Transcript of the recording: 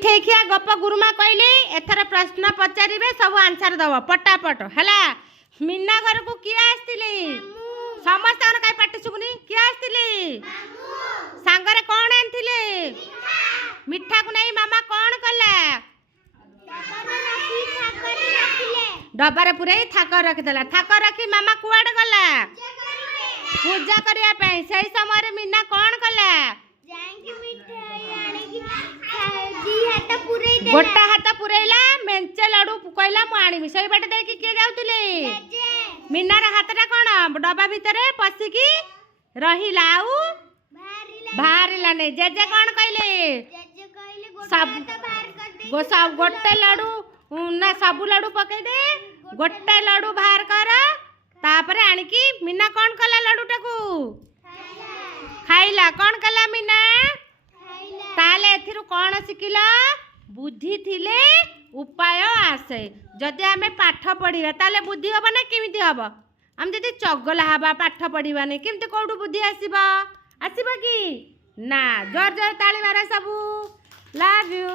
मिठेखिया गप गुरुमा कहले एथर प्रश्न पचारे सब आंसर दब पटापट है। मीना घर को किए आसती समस्त कहीं पाटी शुभुनी किए आसती सांगरे कौन आनी मिठा को नहीं मामा कौन कला डबारे पूरे थाक रखीदेला थाक रखी मामा कुआडे गला पूजा करने से समय मीना कौन कला गोटा हाथ पुरेला मेंचे लडू कहला मु आनी से बाटे देखी किए जाऊले मीनार हाथटा कौन डबा भितर पशिकी रहिला आउ बाहरिला नहीं जेजे कौन कहले सब गोटे लडू ना सबू लडू पकई दे गोटे लडू बाहर कर तापरे आनिकी मीना कौन कला लडूटा को खाइला कौन कला मीना ताले एथिरु कौन शिखिला बुद्धि थिले उपाय आसे जदि आमे पाठ पढ़िबा ताले बुद्धि हबा ना केमिति हबा हम जदि चगला हबा पाठ पढ़िबानी केमिति कोडु बुद्धि आसीबा आसीबा कि ना जोर जोर ताली मारा सबू लव यू।